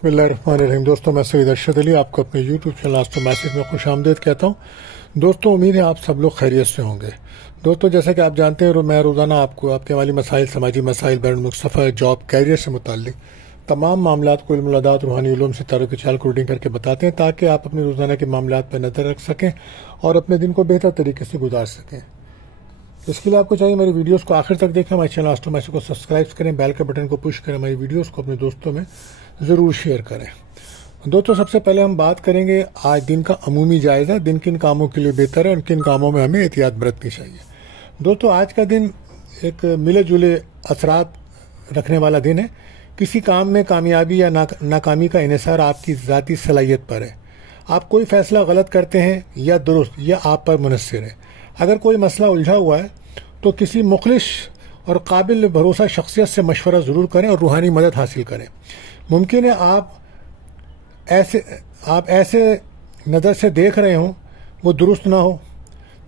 बिस्मिल्लाहिर्रहमानिर्रहीम। दोस्तों, मैं सईद अरशद अली आपको अपने यूट्यूब चैनल आस्ट्रो मैसेज में खुशामदीद कहता हूँ। दोस्तों, उम्मीद है आप सब लोग खैरियत से होंगे। दोस्तों, जैसे कि आप जानते हैं, मैं रोज़ाना आपको आपके वाली मसाइल, समाजी मसाइल, बैरून मुल्क सफ़र, जॉब, कैरियर से मुताल्लिक तमाम मामलात को इल्म अदात, रूहानी उलूम, सितारों की चाल को रीडिंग करके बताते हैं, ताकि आप अपने रोज़ाना के मामलात पर नज़र रख सकें और अपने दिन को बेहतर तरीके से गुजार सकें। इसके लिए आपको चाहिए मेरी वीडियोस को आखिर तक देखें, हमारे चैनल आस्ट्रो मैसेज को सब्सक्राइब करें, बेल के बटन को पुश करें, हमारी वीडियोस को अपने दोस्तों में ज़रूर शेयर करें। दोस्तों, सबसे पहले हम बात करेंगे आज दिन का अमूमी जायज़ा, दिन किन कामों के लिए बेहतर है और किन कामों में हमें एहतियात बरतनी चाहिए। दोस्तों, आज का दिन एक मिले जुले असरात रखने वाला दिन है। किसी काम में कामयाबी या नाकामी का इन्हिसार आपकी ज़ाती सलाहियत पर है। आप कोई फैसला गलत करते हैं या दुरुस्त, या आप पर मुनस्सिर है। अगर कोई मसला उलझा हुआ है तो किसी मुखलिस और काबिल भरोसा शख्सियत से मशवरा ज़रूर करें और रूहानी मदद हासिल करें। मुमकिन है आप ऐसे नज़र से देख रहे हों वो दुरुस्त ना हो,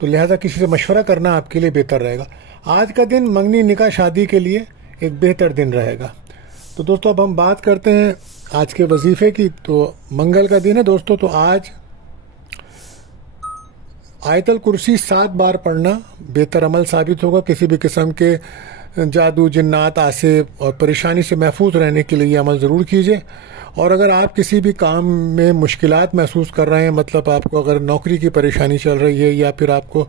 तो लिहाजा किसी से मशवरा करना आपके लिए बेहतर रहेगा। आज का दिन मंगनी, निकाह, शादी के लिए एक बेहतर दिन रहेगा। तो दोस्तों, अब हम बात करते हैं आज के वजीफ़े की। तो मंगल का दिन है दोस्तों, तो आज आयतल कुर्सी 7 बार पढ़ना बेहतर अमल साबित होगा। किसी भी किस्म के जादू, जिन्नात, आसिफ और परेशानी से महफूज रहने के लिए ये अमल ज़रूर कीजिए। और अगर आप किसी भी काम में मुश्किलात महसूस कर रहे हैं, मतलब आपको अगर नौकरी की परेशानी चल रही है या फिर आपको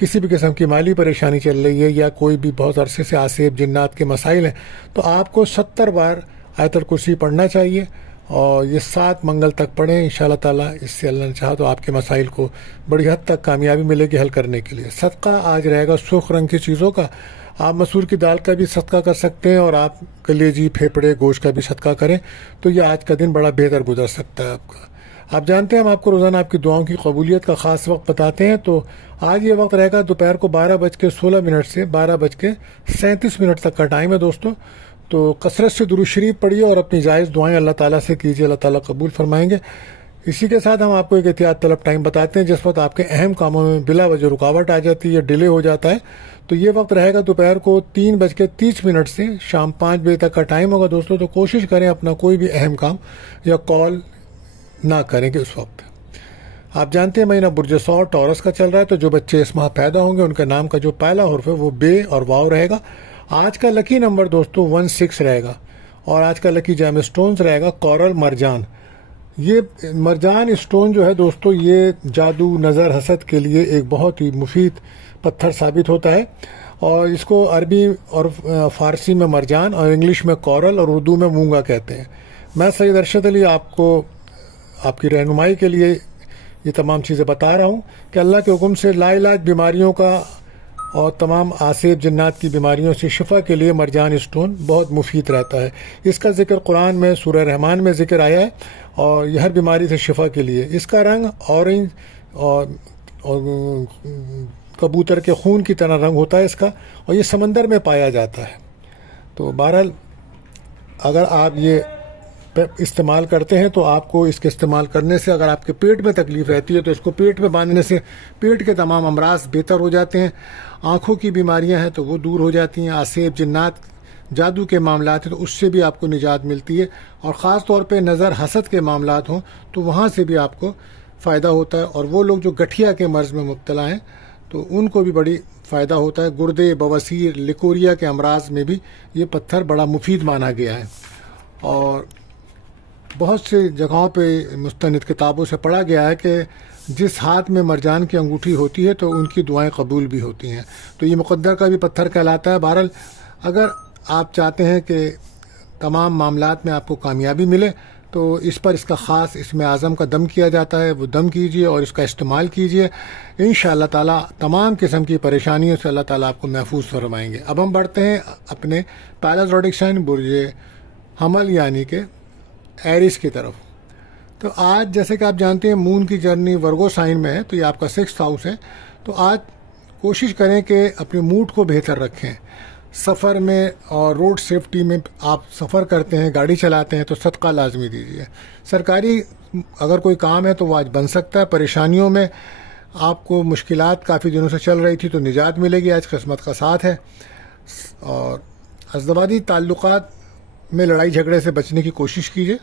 किसी भी किस्म की माली परेशानी चल रही है या कोई भी बहुत अरसे से आसिफ, जिन्नात के मसाइल हैं, तो आपको 70 बार आयतल कुर्सी पढ़ना चाहिए और ये 7 मंगल तक पढ़ें। इंशाअल्लाह ताला इससे अल्लाह ने चाहा तो आपके मसाइल को बड़ी हद तक कामयाबी मिलेगी हल करने के लिए। सदका आज रहेगा सुर्ख रंग की चीज़ों का। आप मसूर की दाल का भी सदका कर सकते हैं और आप कलेजी, फेफड़े, गोश्त का भी सदका करें, तो ये आज का दिन बड़ा बेहतर गुजर सकता है आपका। आप जानते हैं, हम आपको रोज़ाना आपकी दुआओं की कबूलियत का ख़ास वक्त बताते हैं। तो आज ये वक्त रहेगा दोपहर को 12:16 से 12:37 तक का टाइम है दोस्तों। तो कसरत से दुरूद शरीफ पढ़िए और अपनी जायज़ दुआएं अल्लाह ताला से कीजिए, अल्लाह ताला कबूल फरमाएंगे। इसी के साथ हम आपको एक एहतियात तलब टाइम बताते हैं जिस वक्त आपके अहम कामों में बिला वजह रुकावट आ जाती है या डिले हो जाता है। तो ये वक्त रहेगा दोपहर को 3:30 से शाम 5 बजे तक का टाइम होगा दोस्तों। तो कोशिश करें अपना कोई भी अहम काम या कॉल ना करें कि उस वक्त। आप जानते हैं महीना बुर्ज सौर टॉरस का चल रहा है, तो जो बच्चे इस माह पैदा होंगे उनके नाम का जो पहला हुर्फ है वो बे और वाव रहेगा। आज का लकी नंबर दोस्तों 16 रहेगा और आज का लकी जैम स्टोन्स रहेगा कोरल मरजान। ये मरजान स्टोन जो है दोस्तों, ये जादू, नज़र, हसद के लिए एक बहुत ही मुफीद पत्थर साबित होता है और इसको अरबी और फ़ारसी में मरजान और इंग्लिश में कोरल और उर्दू में मूंगा कहते हैं। मैं सईद अरशद अली आपको आपकी रहनुमाई के लिए ये तमाम चीज़ें बता रहा हूँ कि अल्लाह के हुक्म से लाइलाज बीमारियों का और तमाम आसिफ, जिन्नात की बीमारियों से शिफा के लिए मरजान स्टोन बहुत मुफीद रहता है। इसका जिक्र कुरान में सूरह रहमान में जिक्र आया है और यह हर बीमारी से शिफा के लिए। इसका रंग ऑरेंज और कबूतर के खून की तरह रंग होता है इसका, और ये समंदर में पाया जाता है। तो बहरहाल अगर आप ये इस्तेमाल करते हैं तो आपको इसके इस्तेमाल करने से, अगर आपके पेट में तकलीफ रहती है तो इसको पेट में बांधने से पेट के तमाम अमराज बेहतर हो जाते हैं। आँखों की बीमारियां हैं तो वो दूर हो जाती हैं। आसिफ, जिन्नात, जादू के मामलात हैं तो उससे भी आपको निजात मिलती है। और ख़ास तौर पे नज़र, हसद के मामलात हों तो वहाँ से भी आपको फ़ायदा होता है। और वो लोग जो गठिया के मर्ज़ में मुब्तला हैं तो उनको भी बड़ी फ़ायदा होता है। गुर्दे, बवासीर, लिकोरिया के अमराज में भी ये पत्थर बड़ा मुफीद माना गया है और बहुत से जगहों पे मुस्तनिद किताबों से पढ़ा गया है कि जिस हाथ में मरजान की अंगूठी होती है तो उनकी दुआएं कबूल भी होती हैं। तो ये मुक़द्दर का भी पत्थर कहलाता है। बहरहाल अगर आप चाहते हैं कि तमाम मामलात में आपको कामयाबी मिले तो इस पर इसका ख़ास इसमें आज़म का दम किया जाता है, वो दम कीजिए और इसका इस्तेमाल कीजिए। इंशाअल्लाह ताला तमाम किस्म की परेशानियों से अल्लाह ताला आपको महफूज फरमाएंगे। अब हम बढ़ते हैं अपने पहला ज़ोडिक साइन बुर्ज हमल यानी कि एरिस की तरफ। तो आज जैसे कि आप जानते हैं मून की जर्नी वर्गो साइन में है, तो ये आपका 6th हाउस है। तो आज कोशिश करें कि अपने मूड को बेहतर रखें। सफ़र में और रोड सेफ्टी में आप सफ़र करते हैं, गाड़ी चलाते हैं तो सदका लाजमी दीजिए। सरकारी अगर कोई काम है तो वो आज बन सकता है। परेशानियों में आपको मुश्किलात काफ़ी दिनों से चल रही थी तो निजात मिलेगी, आज किस्मत का साथ है। और अज़दवादी ताल्लुकात में लड़ाई झगड़े से बचने की कोशिश कीजिए।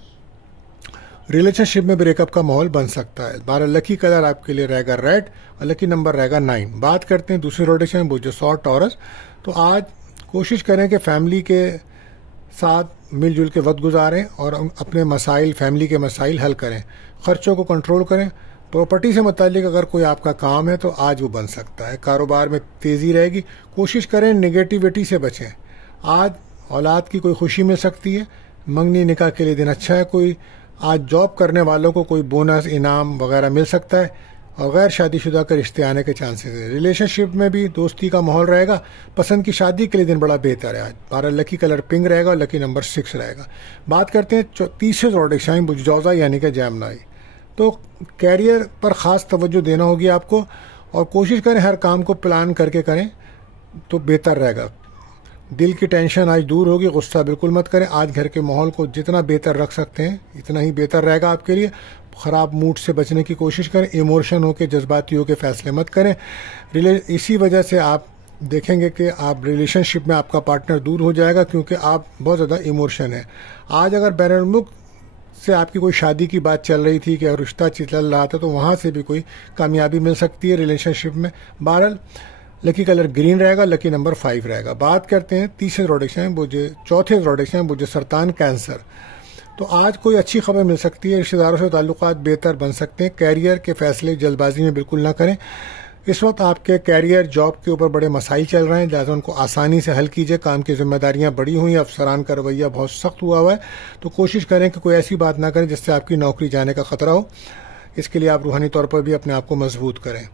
रिलेशनशिप में ब्रेकअप का माहौल बन सकता है। 12 लकी कलर आपके लिए रहेगा रेड और लकी नंबर रहेगा 9। बात करते हैं दूसरी रोटेशन वो जो शॉर्ट टॉरस। तो आज कोशिश करें कि फैमिली के साथ मिलजुल के वक्त गुजारें और अपने मसाइल, फैमिली के मसाइल हल करें, खर्चों को कंट्रोल करें। प्रॉपर्टी से मुतालिक अगर कोई आपका काम है तो आज वो बन सकता है। कारोबार में तेज़ी रहेगी, कोशिश करें नेगेटिविटी से बचें। आज औलाद की कोई खुशी मिल सकती है, मंगनी निकाह के लिए दिन अच्छा है। कोई आज जॉब करने वालों को कोई बोनस, इनाम वगैरह मिल सकता है और गैर शादीशुदा के रिश्ते आने के चांसेस है। रिलेशनशिप में भी दोस्ती का माहौल रहेगा। पसंद की शादी के लिए दिन बड़ा बेहतर है आज। 12 लकी कलर पिंक रहेगा और लकी नंबर 6 रहेगा। बात करते हैं तीसरे जोडिक बुजौजा यानी कि जैमनाई। तो कैरियर पर ख़ास तवज्जो देना होगी आपको और कोशिश करें हर काम को प्लान करके करें तो बेहतर रहेगा। दिल की टेंशन आज दूर होगी, गुस्सा बिल्कुल मत करें। आज घर के माहौल को जितना बेहतर रख सकते हैं इतना ही बेहतर रहेगा आपके लिए। ख़राब मूड से बचने की कोशिश करें, इमोशन हो के, जज्बाती हो के फैसले मत करें। इसी वजह से आप देखेंगे कि आप रिलेशनशिप में आपका पार्टनर दूर हो जाएगा क्योंकि आप बहुत ज़्यादा इमोशन है। आज अगर बैरून मुल्क से आपकी कोई शादी की बात चल रही थी कि अगर रिश्ता चल रहा था तो वहाँ से भी कोई कामयाबी मिल सकती है रिलेशनशिप में। बहरहाल लकी कलर ग्रीन रहेगा, लकी नंबर 5 रहेगा। बात करते हैं तीसरे प्रोडक्शन वो जो चौथे प्रोडक्शन वो जो सरतान कैंसर। तो आज कोई अच्छी खबर मिल सकती है, रिश्तेदारों से ताल्लुकात बेहतर बन सकते हैं। कैरियर के फैसले जल्दबाजी में बिल्कुल ना करें। इस वक्त आपके कैरियर, जॉब के ऊपर बड़े मसाइल चल रहे हैं, लिहाजा उनको आसानी से हल कीजिए। काम की जिम्मेदारियां बढ़ी हुई हैं, अफसरान का रवैया बहुत सख्त हुआ हुआ है, तो कोशिश करें कि कोई ऐसी बात ना करें जिससे आपकी नौकरी जाने का खतरा हो। इसके लिए आप रूहानी तौर पर भी अपने आप को मजबूत करें।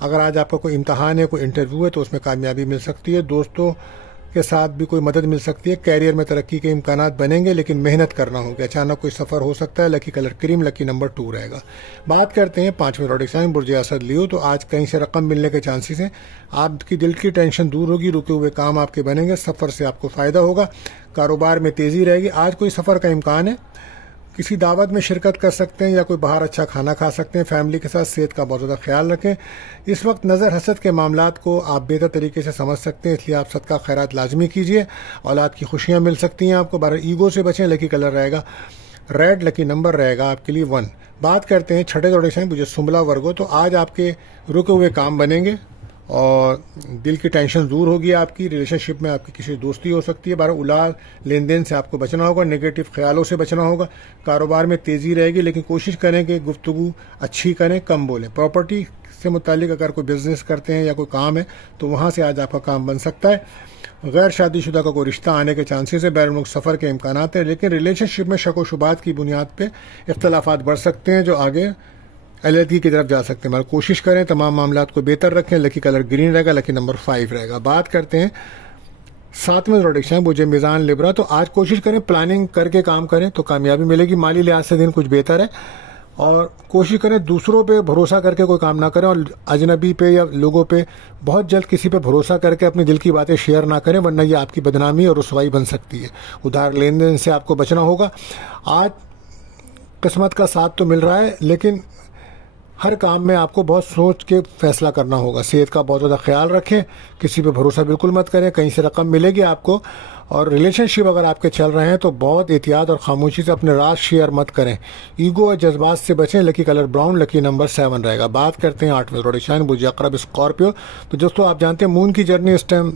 अगर आज आपका कोई इम्तहान है, कोई इंटरव्यू है तो उसमें कामयाबी मिल सकती है। दोस्तों के साथ भी कोई मदद मिल सकती है। कैरियर में तरक्की के इम्कानात बनेंगे लेकिन मेहनत करना होगा। अचानक कोई सफ़र हो सकता है। Lucky colour cream, lucky number 2 रहेगा। बात करते हैं पांचवें प्रोडक्शन बुर्ज असद लियो। तो आज कहीं से रकम मिलने के चांसेस हैं। आपकी दिल की टेंशन दूर होगी, रुके हुए काम आपके बनेंगे, सफ़र से आपको फ़ायदा होगा। कारोबार में तेज़ी रहेगी। आज कोई सफ़र का इम्कान है, किसी दावत में शिरकत कर सकते हैं या कोई बाहर अच्छा खाना खा सकते हैं। फैमिली के साथ सेहत का बहुत ज़्यादा ख्याल रखें। इस वक्त नज़र हसद के मामलात को आप बेहतर तरीके से समझ सकते हैं, इसलिए आप सदका खैरात लाजमी कीजिए। औलाद की खुशियां मिल सकती हैं आपको। बाहर ईगो से बचें। लकी कलर रहेगा रेड, लकी नंबर रहेगा आपके लिए 1। बात करते हैं छठे प्रोडक्शन मुझे सुमला वर्गो। तो आज आपके रुके हुए काम बनेंगे और दिल की टेंशन दूर होगी आपकी। रिलेशनशिप में आपकी किसी दोस्ती हो सकती है। बारह उलाद लेन देन से आपको बचना होगा, नेगेटिव ख्यालों से बचना होगा। कारोबार में तेज़ी रहेगी लेकिन कोशिश करें कि गुफ्तगू अच्छी करें, कम बोलें। प्रॉपर्टी से मुतालिक अगर कोई बिजनेस करते हैं या कोई काम है तो वहाँ से आज आपका काम बन सकता है। गैर शादीशुदा का कोई रिश्ता आने के चांसेस है। बैरून मुल्क सफ़र के इम्कानात हैं लेकिन रिलेशनशिप में शक व शुबात की बुनियाद पर इख्तलाफात बढ़ सकते हैं जो आगे अलहदगी की तरफ जा सकते हैं। मगर कोशिश करें तमाम मामलात को बेहतर रखें। लकी कलर ग्रीन रहेगा, लकी नंबर 5 रहेगा। बात करते हैं सातवें प्रोडक्शन मुझे मिजान लिब्रा। तो आज कोशिश करें प्लानिंग करके काम करें तो कामयाबी मिलेगी। माली लिहाज से दिन कुछ बेहतर है और कोशिश करें दूसरों पे भरोसा करके कोई काम ना करें और अजनबी पे या लोगों पे बहुत जल्द किसी पे भरोसा करके अपने दिल की बातें शेयर ना करें, वरना ये आपकी बदनामी और रुसवाई बन सकती है। उधार लेन देन से आपको बचना होगा। आज किस्मत का साथ तो मिल रहा है लेकिन हर काम में आपको बहुत सोच के फैसला करना होगा। सेहत का बहुत ज़्यादा ख्याल रखें। किसी पे भरोसा बिल्कुल मत करें, कहीं से रकम मिलेगी आपको। और रिलेशनशिप अगर आपके चल रहे हैं तो बहुत एहतियात और खामोशी से अपने राज शेयर मत करें। ईगो और जज्बात से बचें। Lucky colour brown, lucky number 7 रहेगा। बात करते हैं 8वें प्रोडक्शन बुर्ज अक़रब स्कॉर्पियो। तो दोस्तों आप जानते हैं मून की जर्नी इस टाइम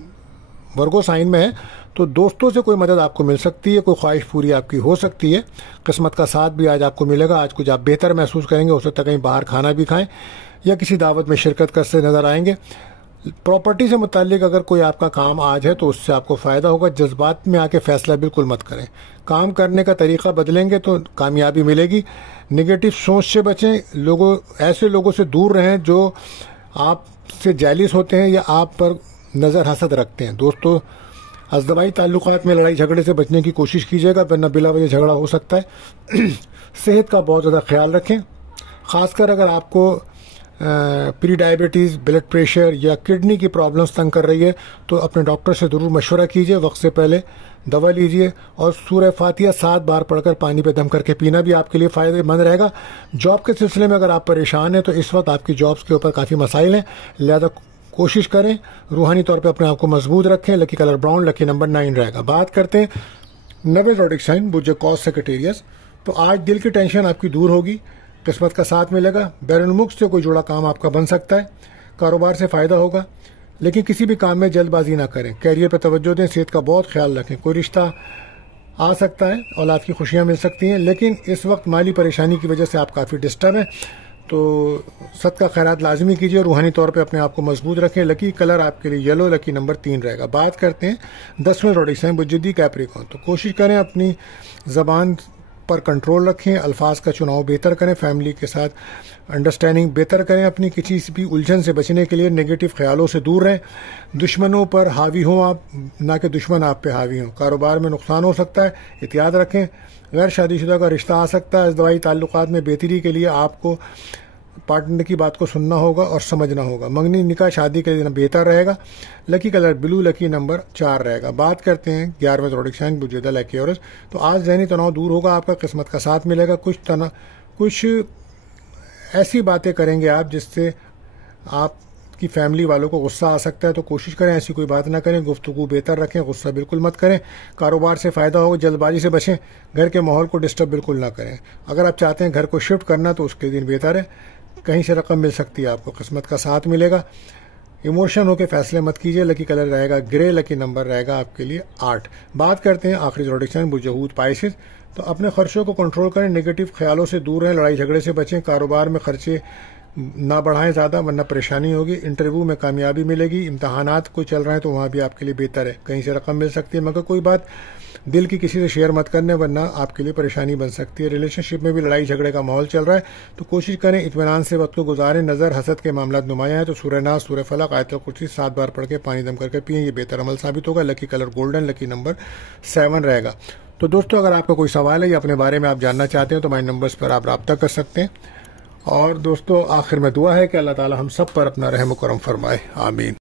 वर्गो साइन में है, तो दोस्तों से कोई मदद आपको मिल सकती है, कोई ख्वाहिश पूरी आपकी हो सकती है। किस्मत का साथ भी आज आपको मिलेगा। आज कुछ आप बेहतर महसूस करेंगे। हो सकता है कहीं बाहर खाना भी खाएं या किसी दावत में शिरकत करते नजर आएंगे। प्रॉपर्टी से मुतालिक अगर कोई आपका काम आज है तो उससे आपको फ़ायदा होगा। जज्बात में आके फैसला बिल्कुल मत करें। काम करने का तरीका बदलेंगे तो कामयाबी मिलेगी। नेगेटिव सोच से बचें। ऐसे लोगों से दूर रहें जो आपसे जैलिस होते हैं या आप पर नज़र हसद रखते हैं। दोस्तों अज़दवाई ताल्लुकात में लड़ाई झगड़े से बचने की कोशिश कीजिएगा, वरना बिला वजह झगड़ा हो सकता है। सेहत का बहुत ज़्यादा ख्याल रखें। ख़ासकर अगर आपको प्री डायबिटीज़, ब्लड प्रेशर या किडनी की प्रॉब्लम्स तंग कर रही है तो अपने डॉक्टर से ज़रूर मशवरा कीजिए। वक्त से पहले दवा लीजिए और सूरह फातिहा 7 बार पढ़कर पानी पे दम करके पीना भी आपके लिए फ़ायदेमंद रहेगा। जॉब के सिलसिले में अगर आप परेशान हैं तो इस वक्त आपकी जॉब्स के ऊपर काफ़ी मसाइल हैं, लिहाजा कोशिश करें रूहानी तौर पे अपने आप को मजबूत रखें। Lucky colour brown, lucky number 9 रहेगा। बात करते हैं 9वें प्रोडक्शन बुर्ज कॉस सेक्रेटेरियस। तो आज दिल की टेंशन आपकी दूर होगी, किस्मत का साथ मिलेगा, बैरुल मुल्क से कोई जुड़ा काम आपका बन सकता है, कारोबार से फ़ायदा होगा। लेकिन किसी भी काम में जल्दबाजी ना करें, कैरियर पर तवज्जो दें, सेहत का बहुत ख्याल रखें। कोई रिश्ता आ सकता है, औलाद की खुशियां मिल सकती हैं, लेकिन इस वक्त माली परेशानी की वजह से आप काफ़ी डिस्टर्ब हैं। तो सदका खैरात लाजमी कीजिए, रूहानी तौर पे अपने आप को मजबूत रखें। लकी कलर आपके लिए येलो, लकी नंबर 3 रहेगा। बात करते हैं 10वें रोडिक्स हैं बुज्जदी कैप्रिकॉर्न। तो कोशिश करें अपनी ज़बान पर कंट्रोल रखें, अल्फाज का चुनाव बेहतर करें, फैमिली के साथ अंडरस्टैंडिंग बेहतर करें, अपनी किसी भी उलझन से बचने के लिए नेगेटिव ख्यालों से दूर रहें, दुश्मनों पर हावी हों आप, ना कि दुश्मन आप पे हावी हों। कारोबार में नुकसान हो सकता है, एहतियात रखें। गैर शादीशुदा का रिश्ता आ सकता है, इज़्दवाजी ताल्लुकात में बेहतरी के लिए आपको पार्टनर की बात को सुनना होगा और समझना होगा। मंगनी निकाह शादी के लिए बेहतर रहेगा। Lucky colour blue, lucky number 4 रहेगा। बात करते हैं 11वें रोडिक्स बुजुदा लकी औरस। तो आज ज़हनी तनाव दूर होगा आपका, किस्मत का साथ मिलेगा। कुछ ऐसी बातें करेंगे आप जिससे आपकी फैमिली वालों को गुस्सा आ सकता है, तो कोशिश करें ऐसी कोई बात ना करें, गुफ्तगू बेहतर रखें, गुस्सा बिल्कुल मत करें। कारोबार से फ़ायदा होगा, जल्दबाजी से बचें, घर के माहौल को डिस्टर्ब बिल्कुल ना करें। अगर आप चाहते हैं घर को शिफ्ट करना तो उसके दिन बेहतर है, कहीं से रकम मिल सकती है आपको, किस्मत का साथ मिलेगा। इमोशन होकर फैसले मत कीजिए। लकी कलर रहेगा ग्रे, लकी नंबर रहेगा आपके लिए 8। बात करते हैं आखिरी रोडिक्शन बुजहूद पाइसिस। तो अपने खर्चों को कंट्रोल करें, नेगेटिव ख्यालों से दूर रहें, लड़ाई झगड़े से बचें, कारोबार में खर्चे ना बढ़ाएं ज़्यादा, वरना परेशानी होगी। इंटरव्यू में कामयाबी मिलेगी, इम्तहानात कोई चल रहे हैं तो वहाँ भी आपके लिए बेहतर है, कहीं से रकम मिल सकती है। मगर कोई बात दिल की किसी से शेयर मत करने, वरना आपके लिए परेशानी बन सकती है। रिलेशनशिप में भी लड़ाई झगड़े का माहौल चल रहा है, तो कोशिश करें इत्मीनान से वक्त को गुजारें। नज़र हसद के मामला नुमाया है तो सूरह नास, सूरह फलक, आयतुल कुर्सी 7 बार पढ़ के पानी दम करके पिएं, ये बेहतर अमल साबित होगा। Lucky colour golden, lucky number 7 रहेगा। तो दोस्तों, अगर आपका कोई सवाल है या अपने बारे में आप जानना चाहते हैं तो हमारे नंबर्स पर आप रब्ता कर सकते हैं। और दोस्तों, आखिर में दुआ है कि अल्लाह ताला हम सब पर अपना रहम करम फरमाए, आमीन।